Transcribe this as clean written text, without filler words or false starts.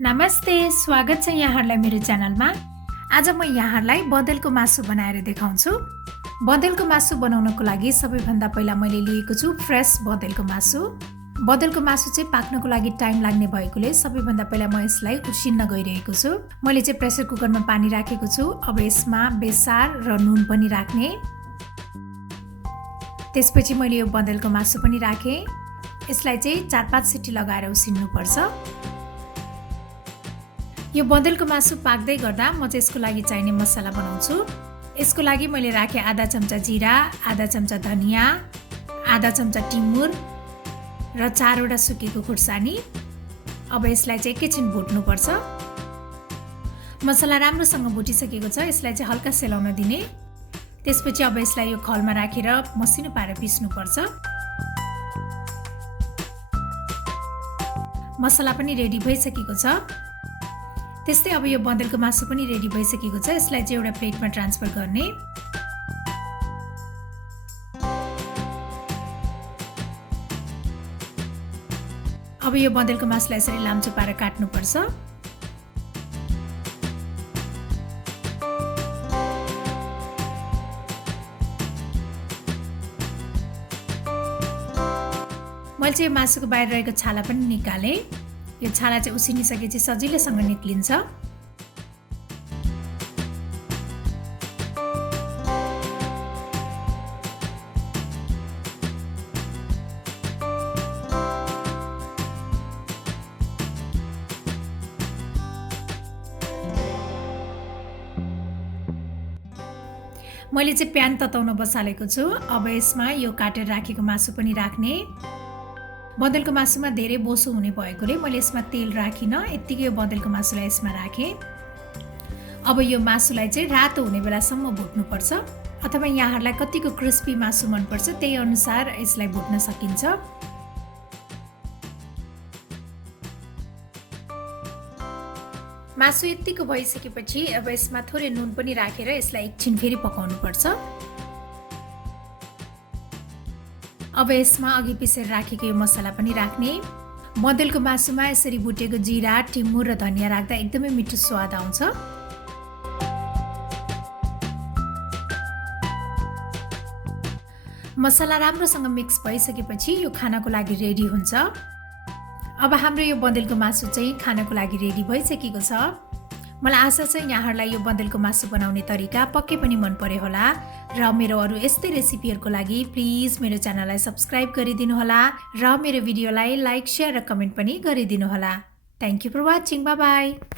नमस्ते, स्वागत छ यहाँहरूलाई मेरो च्यानलमा। आज म यहाँहरूलाई बदेलको मासु बनाएर देखाउँछु। बदेलको मासु बनाउनको लागि सबैभन्दा पहिला मैले लिएको छु फ्रेश बदेलको मासु। बदेलको मासु चाहिँ पाक्नको लागि टाइम लाग्ने भएकोले सबैभन्दा पहिला म यसलाई उसिन्न गइरहेको छु। मैले चाहिँ प्रेसर कुकरमा पानी राखेको छु। अब यसमा बेसार र नुन पनि राख्ने। त्यसपछि मैले यो बदेलको मासु पनि राखेँ। यसलाई चाहिँ 4-5 सिटी लगाएर उसिन्नु पर्छ। यो बदेलको मासु पाक्दै गर्दा म चाहिँ यसको लागि चाहिने मसला बनाउँछु। यसको लागि मैले राखेँ आधा चम्चा जिरा, आधा चम्चा धनिया, आधा चम्चा टिमुर र 4वटा सुकेको खुर्सानी। अब यसलाई चाहिँ एकैछिन भुट्नुपर्छ। मसला राम्रोसँग भुटिसकेको छ। यसलाई चाहिँ हल्का सेलाउन दिने। त्यसपछि अब यसलाई यो खलमा राखेर मसिनो पारेर पिस्नुपर्छ। मसला पनि रेडी भइसकेको छ। त्यस्तै अब यो बदेलको मासु पनि रेडी भइसकेको छ। यसलाई चाहिँ एउटा प्लेटमा ट्रान्सफर गर्ने। अब यो बदेलको मासुलाई यसरी लाम्चो पारेर काट्नुपर्छ। मैले चाहिँ मासुको बाहिर रहेको छाला पनि निकालेँ। यो छाला चाहिँ उसिनिसकेपछि सजिलैसँग निक्लिन्छ। मैले चाहिँ प्यान तताउन बसालेको छु। अब यसमा यो काटेर राखेको मासु पनि राख्ने। बदेलको मासुमा धेरै बोसो हुने भएकोले मैले यसमा तेल राखिन। यत्तिकै यो बदेलको मासुलाई यसमा राखेँ। अब यो मासुलाई चाहिँ रातो हुने बेलासम्म भुट्नुपर्छ। अथवा यहाँहरूलाई कतिको क्रिस्पी मासु मनपर्छ त्यही अनुसार यसलाई भुट्न सकिन्छ। मासु यत्तिको भइसकेपछि अब यसमा थोरै नुन पनि राखेर यसलाई एकछिन फेरि पकाउनुपर्छ। अब यसमा अघि पिसेर राखेको यो मसला पनि राख्ने। बदेलको मासुमा यसरी भुटेको जिरा, टिमुर र धनिया राख्दा एकदमै मिठो स्वाद आउँछ। मसला राम्रोसँग मिक्स भइसकेपछि यो खानाको लागि रेडी हुन्छ। अब हाम्रो यो बदेलको मासु चाहिँ खानाको लागि रेडी भइसकेको छ। मलाई आशा छ यहाँहरूलाई यो बदेलको मासु बनाउने तरिका पक्कै पनि मन पर्यो होला र मेरो अरू यस्तै रेसिपीहरूको लागि प्लिज मेरो च्यानललाई सब्स्क्राइब गरिदिनु होला र मेरो भिडियोलाई लाइक, शेयर र कमेन्ट पनि गरिदिनु होला। Thank you for watching. Bye by.